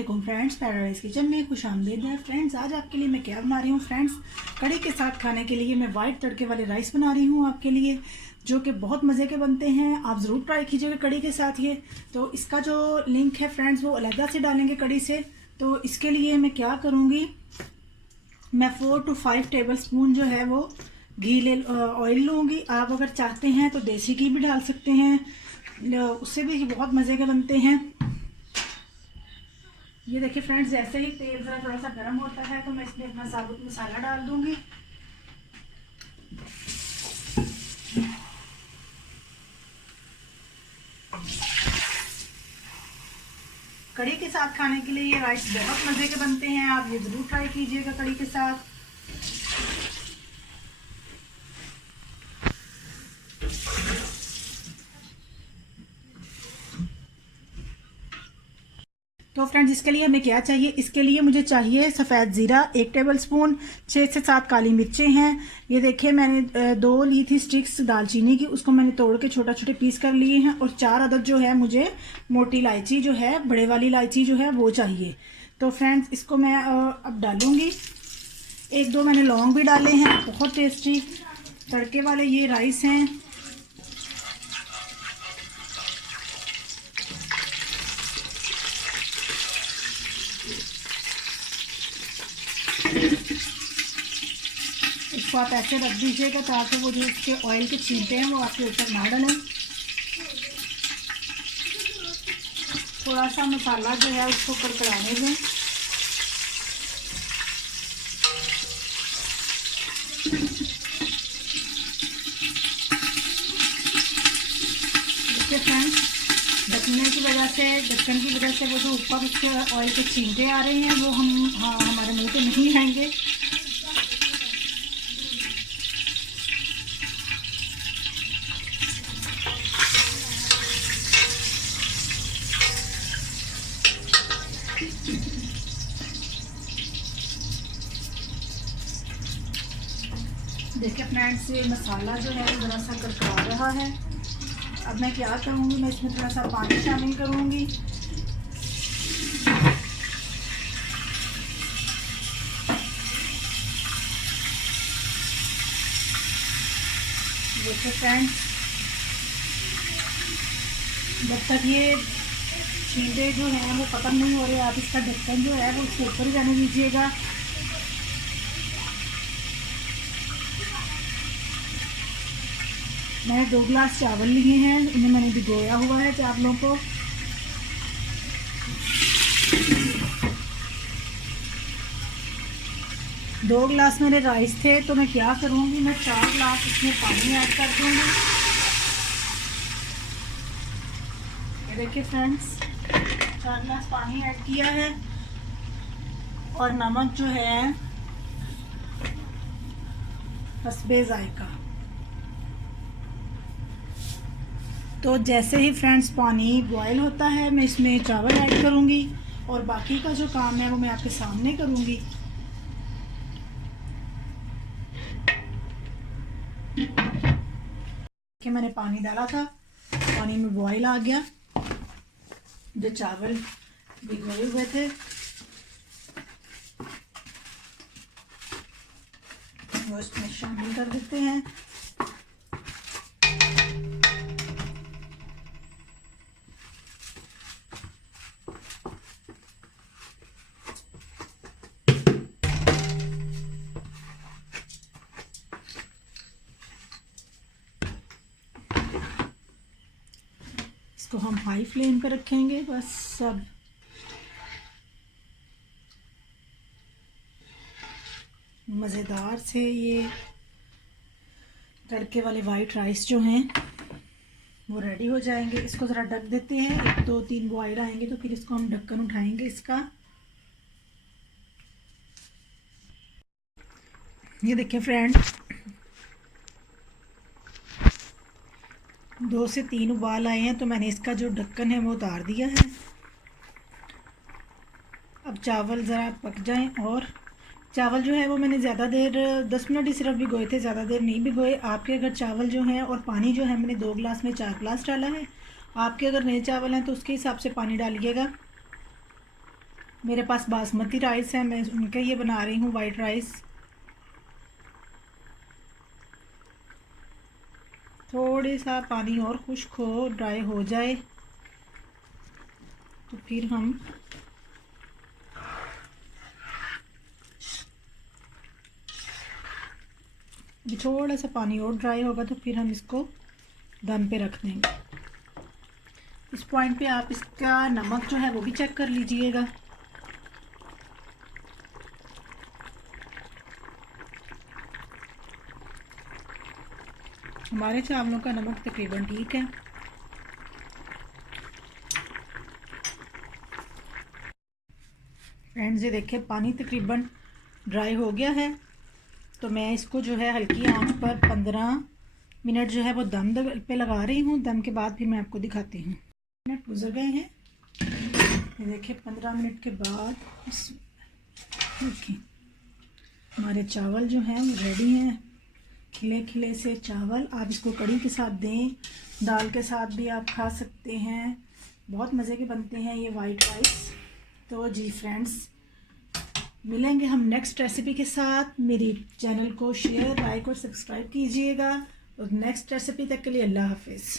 वालेकुम friends, paradise kitchen में खुश आमदीद है। फ्रेंड्स, आज आपके लिए मैं क्या बना रही हूँ। फ्रेंड्स, कड़ी के साथ खाने के लिए मैं वाइट तड़के वाले राइस बना रही हूँ आपके लिए, जो कि बहुत मज़े के बनते हैं। आप ज़रूर ट्राई कीजिएगा कड़ी के साथ ये। तो इसका जो लिंक है फ्रेंड्स वो अलहदा से डालेंगे कड़ी से। तो इसके लिए मैं क्या करूँगी, मैं 4 to 5 टेबल स्पून जो है वो ऑयल लूँगी। आप अगर चाहते हैं तो देसी घी भी डाल सकते हैं, उससे भी बहुत मज़े के बनते हैं। ये देखिए फ्रेंड्स, जैसे ही तेल ज़रा थोड़ा सा गर्म होता है तो मैं इसमें अपना साबुत मसाला डाल दूंगी। कड़ी के साथ खाने के लिए ये राइस बहुत मज़े के बनते हैं। आप ये ज़रूर ट्राई कीजिएगा कड़ी के साथ। तो फ्रेंड्स, इसके लिए हमें क्या चाहिए, इसके लिए मुझे चाहिए सफ़ेद ज़ीरा 1 टेबल स्पून, 6 से 7 काली मिर्चें हैं। ये देखिए मैंने 2 ली थी स्टिक्स दालचीनी की, उसको मैंने तोड़ के छोटा छोटे पीस कर लिए हैं। और 4 अदद जो है मुझे मोटी इलायची जो है, बड़े वाली इलायची जो है वो चाहिए। तो फ्रेंड्स, इसको मैं अब डालूँगी। 1-2 मैंने लौंग भी डाले हैं। बहुत टेस्टी तड़के वाले ये राइस हैं। इसको आप ऐसे रख दीजिएगा ताकि वो जो इसके ऑयल के छींटे हैं वो आपके ऊपर ना डलें। थोड़ा सा मसाला जो है उसको कड़कड़ाने दें। देखिए फ्रेंड्स, ढक्कन की वजह से वो जो ऊपर उसके ऑयल के छींटे आ रहे हैं वो हमारे मुंह पे नहीं आएंगे। देखिए फ्रेंड्स, ये मसाला जो है ज़रा सा कड़कड़ा रहा है। अब मैं क्या करूँगी, मैं इसमें थोड़ा सा पानी शामिल करूँगी। देखिए फ्रेंड्स, जब तक ये छींटे जो हैं वो ख़त्म नहीं हो रहे, आप इसका ढक्कन जो है वो उसके ऊपर ही रहने दीजिएगा। मैंने 2 गिलास चावल लिए हैं, इन्हें मैंने भिगोया हुआ है चावलों को। दो गिलास मेरे राइस थे, तो मैं क्या करूँगी, मैं 4 गिलास इसमें पानी ऐड कर दूँगी। ये देखिए फ्रेंड्स, 4 गिलास पानी ऐड किया है। और नमक जो है हस्बे जायका। तो जैसे ही फ्रेंड्स पानी बॉयल होता है मैं इसमें चावल ऐड करूँगी और बाकी का जो काम है वो मैं आपके सामने करूँगी। कि मैंने पानी डाला था, पानी में बॉयल आ गया। जो चावल भिगोए हुए थे वो इसमें शामिल कर देते हैं। इसको हम हाई फ्लेम पर रखेंगे बस। सब मज़ेदार से ये तड़के वाले वाइट राइस जो हैं वो रेडी हो जाएंगे। इसको ज़रा ढक देते हैं, 1-2-3 बॉयल आएंगे तो फिर इसको हम ढक्कन उठाएंगे इसका। ये देखिए फ्रेंड्स, 2 से 3 उबाल आए हैं तो मैंने इसका जो ढक्कन है वो उतार दिया है। अब चावल ज़रा पक जाएं। और चावल जो है वो मैंने ज़्यादा देर 10 मिनट ही सिर्फ भिगोए थे, ज़्यादा देर नहीं भिगोए। आपके अगर चावल जो हैं, और पानी जो है मैंने 2 गिलास में 4 गिलास डाला है। आपके अगर नए चावल हैं तो उसके हिसाब से पानी डालिएगा। मेरे पास बासमती राइस है, मैं उनके ये बना रही हूँ वाइट राइस। थोड़े सा पानी और खुश्क हो, ड्राई हो जाए तो फिर हम थोड़ा सा पानी और ड्राई होगा तो फिर हम इसको दम पे रख देंगे। इस पॉइंट पे आप इसका नमक जो है वो भी चेक कर लीजिएगा। हमारे चावलों का नमक तकरीबन ठीक है। फ्रेंड्स ये देखिए पानी तकरीबन ड्राई हो गया है, तो मैं इसको जो है हल्की आंच पर 15 मिनट जो है वो दम पे लगा रही हूँ। दम के बाद फिर मैं आपको दिखाती हूँ। मिनट गुजर गए हैं, ये देखिए 15 मिनट के बाद देखिए हमारे चावल जो हैं वो रेडी हैं। खिले खिले से चावल, आप इसको कड़ी के साथ दें, दाल के साथ भी आप खा सकते हैं, बहुत मज़े के बनते हैं ये वाइट राइस। तो जी फ्रेंड्स, मिलेंगे हम नेक्स्ट रेसिपी के साथ। मेरी चैनल को शेयर, लाइक और सब्सक्राइब कीजिएगा। और नेक्स्ट रेसिपी तक के लिए अल्लाह हाफिज़।